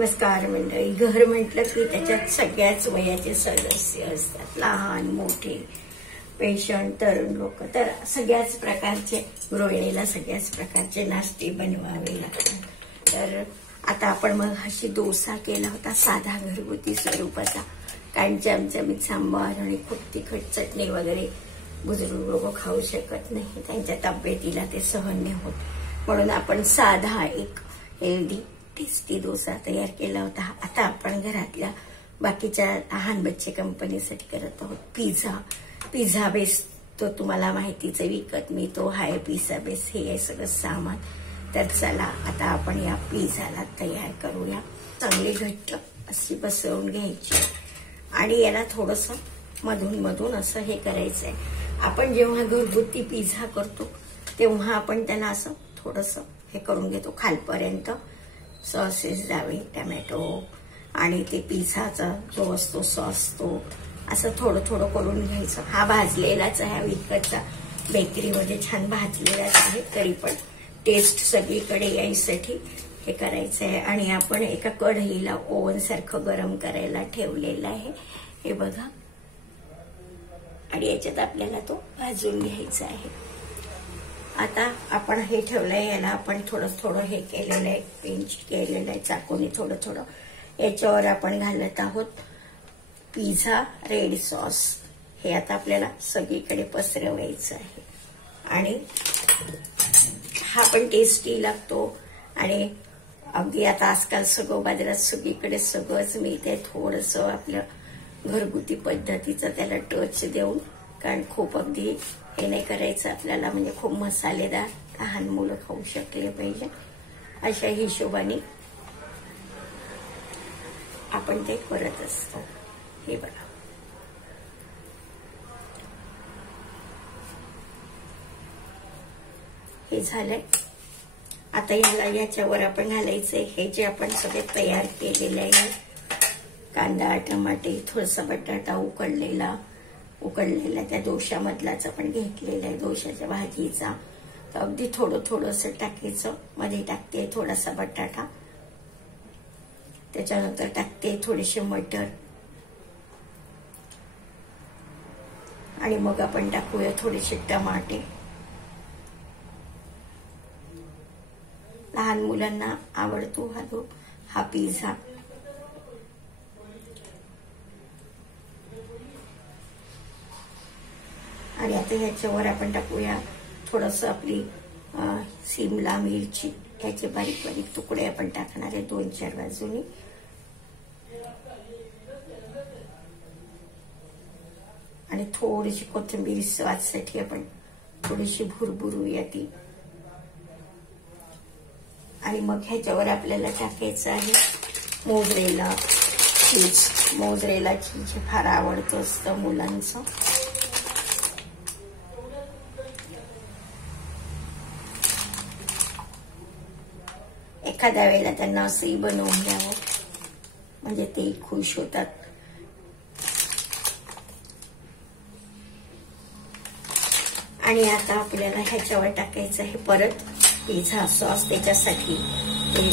नमस्कार मंडळी. घर म्हटलं की त्याच्यात सगळ्याच वयाचे सदस्य असतात, लहान मोठे, पेशंट, तरुण लोक. तर सगळ्याच प्रकारचे गृहिणीला सगळ्याच प्रकारचे नाश्ते बनवावे लागतात. तर आता आपण मग अशी डोसा केला होता, साधा घरगुती स्वरूपाचा. कारण चमचमीत सांबार आणि खूप तिखट चटणी वगैरे बुजुर्ग लोक खाऊ शकत नाही, त्यांच्या तब्येतीला ते सहन नाही होत. म्हणून आपण साधा एक हेल्दी टेस्टी डोसा तयार केला होता. आता आपण घरातल्या बाकीच्या लहान बच्चे कंपनीसाठी करत आहोत. पिझ्झा बेस तो तुम्हाला माहितीच आहे, विकत मिळतो. हाय पिझ्झा बेस, हे आहे सगळं सामान. तर चला आता आपण या पिझ्झाला तयार करूया. चांगली घट्ट अशी बसवून घ्यायची आणि याला थोडस मधून मधून असं हे करायचंय. आपण जेव्हा घरगुती पिझ्झा करतो तेव्हा आपण त्याला असं थोडस हे करून घेतो खालपर्यंत. सॉसेस जावे, टमॅटो आणि ते पिझ्झाचा जो असतो सॉस तो असं थोडं थोडं करून घ्यायचं. हा भाजलेलाच आहे, विकतचा बेकरीमध्ये छान भाजलेलाच आहे, तरी पण टेस्ट सगळीकडे यायसाठी हे करायचं आहे. आणि आपण एका कढईला ओव्हन सारखं गरम करायला ठेवलेलं आहे, हे बघा. आणि याच्यात आपल्याला तो भाजून घ्यायचा आहे. आता आपण हे ठेवलंय, याला आपण थोडं थोडं हे केलेलं आहे, पिंच केलेलं आहे चाकूने थोडं थोडं. याच्यावर आपण घालत आहोत पिझ्झा रेड सॉस. हे आता आपल्याला सगळीकडे पसरवायचं आहे. आणि हा पण टेस्टी लागतो. आणि अगदी आता आजकाल सगळं बाजारात सगळीकडे सगळंच मिळतंय. थोडंसं आपलं घरगुती पद्धतीचं त्याला टच देऊन, कारण खूप अगदी हे नाही करायचं आपल्याला, म्हणजे खूप मसालेदार लहान मुलं खाऊ शकले पाहिजे अशा हिशोबाने आपण ते करत असतो. हे बघा, हे झालंय. आता याला याच्यावर आपण घालायचंय हे जे आपण सगळे तयार केलेले आहे, कांदा, टमाटे, थोडासा बटाटा उकडलेला त्या डोशामधलाच आपण घेतलेला आहे, डोशाच्या भाजीचा. तर अगदी थोडं थोडंसं टाकायचं. मध्ये टाकते थोडासा बटाटा, त्याच्यानंतर टाकते थोडेसे मटर, आणि मग आपण टाकूया थोडेसे टमाटे. लहान मुलांना आवडतो हा पिझ्झा. आणि आता ह्याच्यावर आपण टाकूया थोडस आपली शिमला मिरची, ह्याचे बारीक बारीक तुकडे आपण टाकणार आहे 2-4 बाजूनी. आणि थोडीशी कोथिंबीर स्वादसाठी आपण थोडीशी भुरभुरूया ती. आणि मग ह्याच्यावर आपल्याला टाकायचं आहे मोझरेला चीज. मोझरेला चीज फार आवडतं असतं मुलांचं. एखाद्या वेळेला त्यांना असंही बनवून द्यावं, म्हणजे ते खुश होतात. आणि आता आपल्याला ह्याच्यावर टाकायचं आहे परत पिझ्झा सॉस. त्याच्यासाठी ते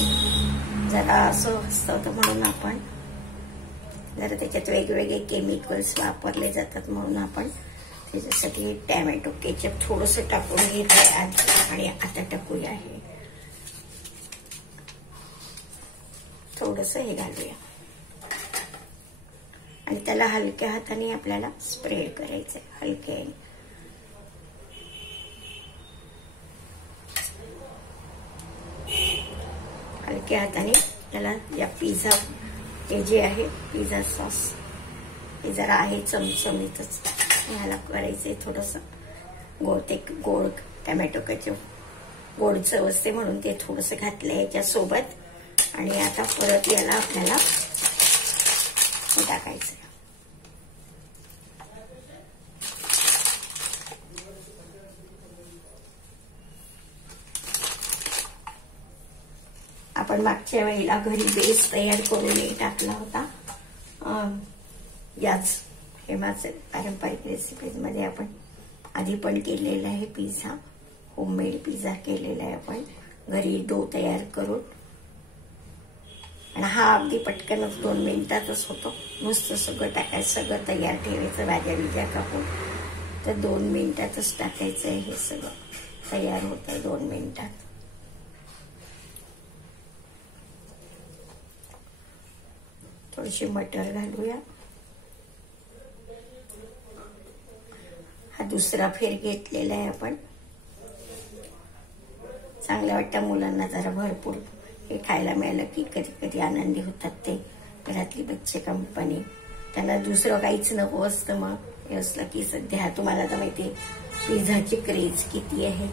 जरा असं असतं म्हणून आपण जरा त्याच्यात वेगवेगळे केमिकल्स वापरले जातात, म्हणून आपण त्याच्यासाठी टॅमॅटो केचप थोडस टाकून घेतलंय आधी. आणि आता टाकूया हे थोडस हे घालूया. आणि त्याला हलक्या हाताने आपल्याला स्प्रेड करायचंय, हलक्या हाताने त्याला. या पिझ्झा हे जे आहे पिझ्झा सॉस हे जरा आहे चमचमीतच, ह्याला करायचंय थोडस गोड. ते गोड टमॅटो केचप गोड चव असते म्हणून ते थोडस घातलंय याच्यासोबत. आणि आता परत याला आपल्याला टाकायचं. आपण मागच्या वेळेला घरी बेस तयार करून टाकला होता. याच हेमाचे पारंपरिक रेसिपीज मध्ये आपण आधी पण केलेला आहे पिझ्झा. होममेड पिझ्झा केलेला आहे आपण घरी डो तयार करून. आणि हा अगदी पटकनच 2 मिनिटातच होतो. नुसतं सगळं टाकायचं, सगळं तयार ठेवायचं, भाज्या बिज्या कापून, तर 2 मिनिटातच टाकायचं आहे. हे सगळं तयार होतं 2 मिनिटात. थोडीशी मटर घालूया. हा दुसरा फेर घेतलेला आहे आपण. चांगलं वाटतं मुलांना जरा भरपूर हे खायला मिळालं की कधी कधी आनंदी होतात ते. घरातली बच्चे कंपनी, त्यांना दुसरं काहीच नको असतं. मग हे असलं की सध्या तुम्हाला तर माहिती पिझ्झाची क्रेज किती आहे.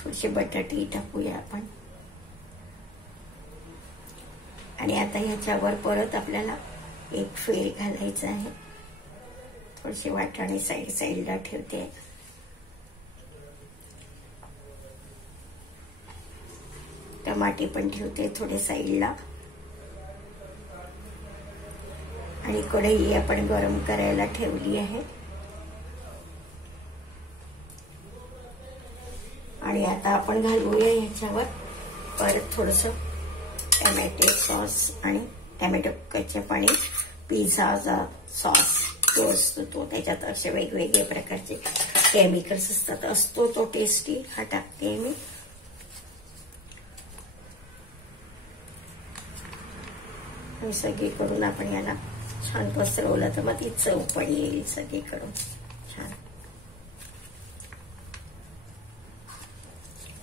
थोडेसे बटाटे टाकूया आपण. आणि आता ह्याच्यावर परत आपल्याला एक फेर घालायचा आहे. थोडेसे वाटाणे साईडला ठेवते. टमाटे पण ठेवते थोडे साईडला. आणि कढई आपण गरम करायला ठेवली आहे. आणि आता आपण घालूया ह्याच्यावर परत थोडस टमॅटो सॉस आणि टमॅटो केचप आणि पिझ्झाचा सॉस जो असतो तो. त्याच्यात असे वेगवेगळे प्रकारचे केमिकल्स असतात. असतो तो टेस्टी. हा टाकते मी. आणि सगळीकडून आपण याला छान पसरवलं तर मग ती चव पण येईल सगळीकडून छान.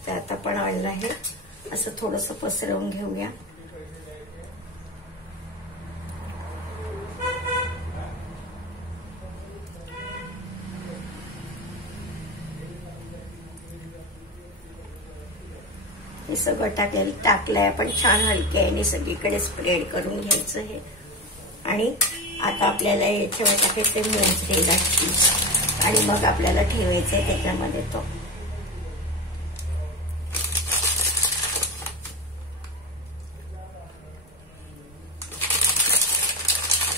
तर आता पण आणलं आहे असं थोडस पसरवून घेऊया. हे सगळं टाकलंय आपण. छान हलक्याने सगळीकडे स्प्रेड करून घ्यायचं हे. आणि आता आपल्याला याच्यावर टाकायचं मोझरेला चीज. आणि मग आपल्याला ठेवायचंय त्याच्यामध्ये तो.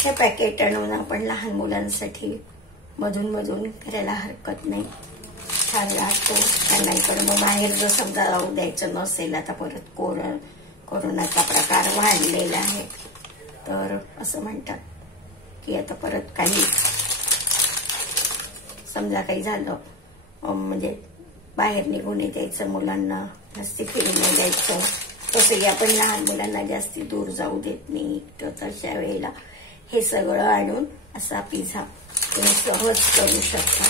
हे पॅकेट आणून आपण लहान मुलांसाठी मधून मधून करायला हरकत नाही. छान लागतो. त्यानंतर मग बाहेर जर समजा जाऊ द्यायचं नसेल, आता परत कोरोनाचा प्रकार वाढलेला आहे, तर असं म्हणतात की आता परत काही समजा काही झालं म्हणजे बाहेर निघून द्यायचं मुलांना, जास्ती फिरू नाही द्यायचं. तसंही आपण लहान मुलांना जास्ती दूर जाऊ देत नाही. तर तशा वेळेला हे सगळं आणून असा पिझ्झा तुम्ही सहज करू शकता.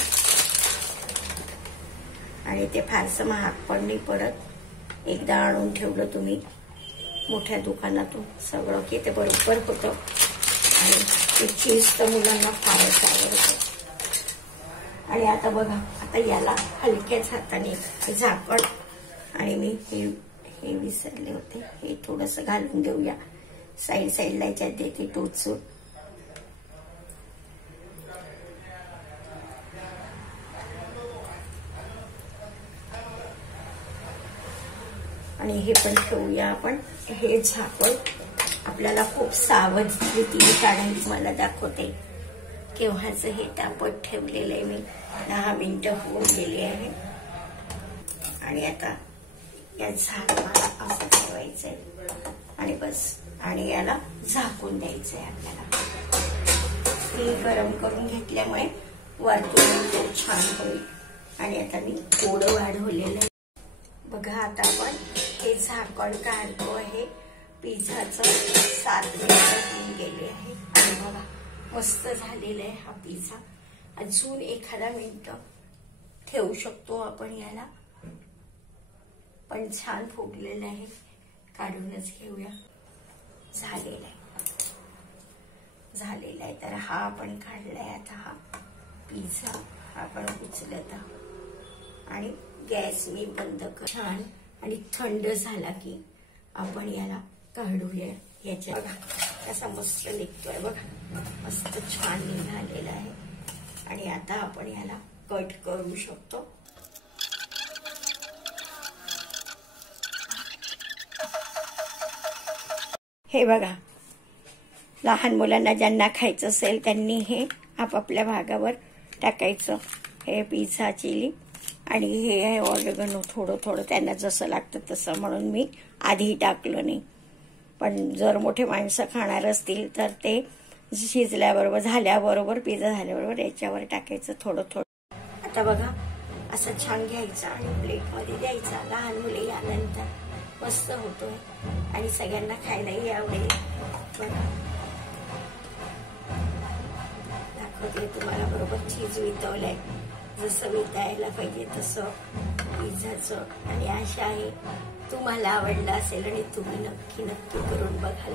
आणि ते फारसं महाग पण नाही पडत. एकदा आणून ठेवलं तुम्ही मोठ्या दुकानातून सगळं की ते बरोबर होतं. आणि ते चीज तर मुलांना फारच आवडतं. आणि आता बघा, आता याला हलक्याच हाताने झाकण, आणि मी हे विसरले होते, हे थोडंसं घालून देऊया साईडला. याच्यात देते टोचून. आणि हे पण ठेवूया आपण. हे झाकण आपल्याला खूप सावधगिरीने काढायचं. मला दाखवते केव्हाचं हे तापत ठेवलेलं आहे मी. 10 मिनिटं होऊन गेले आहे. आणि आता या झाकणाला असं ठेवायचंय आणि बस. आणि याला झाकून द्यायचंय आपल्याला. हे गरम करून घेतल्यामुळे वरतून छान होईल. आणि आता मी थोडं वाढवलेलं आहे. बघा, आता आपण हे झाकण काढतो आहे. पिझ्झाचं 7 मिनिटं होऊन गेले आहे. आणि बघा मस्त झालेला आहे हा पिझ्झा. अजून एखादा मिनिट ठेवू शकतो आपण याला, पण छान फुगलेलं आहे. काढूनच घेऊया. झालेला आहे. तर हा आपण काढलाय. आता हा पिझ्झा आपण उचलत आहोत आणि गॅस मी बंद कर. छान आणि थंड झाला की आपण याला काढूया. याच्या बघा कसा मस्त निघतोय. बघा मस्त छान निघालेला आहे. आणि आता आपण याला कट करू शकतो. हे बघा, लहान मुलांना ज्यांना खायचं असेल त्यांनी हे आपापल्या भागावर टाकायचं. हे पिझ्झा चिली आणि हे आहे ऑरेगनो थोडं थोडं त्यांना जसं लागतं तसं, म्हणून मी आधी टाकलं नाही. पण जर मोठे माणसं खाणार असतील तर ते शिजल्याबरोबर झाल्याबरोबर, पिझ्झा झाल्याबरोबर याच्यावर टाकायचं थोडं थोडं. आता बघा असं छान घ्यायचं आणि प्लेटमध्ये द्यायचा. लहान मुले आल्यानंतर मस्त होतोय आणि सगळ्यांना खायलाही आवडेल. बघा दाखवते तुम्हाला, बरोबर चीज वितवलंय जसं वितायला पाहिजे तसं पिझ्झाचं. आणि आशा आहे तुम्हाला आवडलं असेल आणि तुम्ही नक्की नक्की करून बघाल.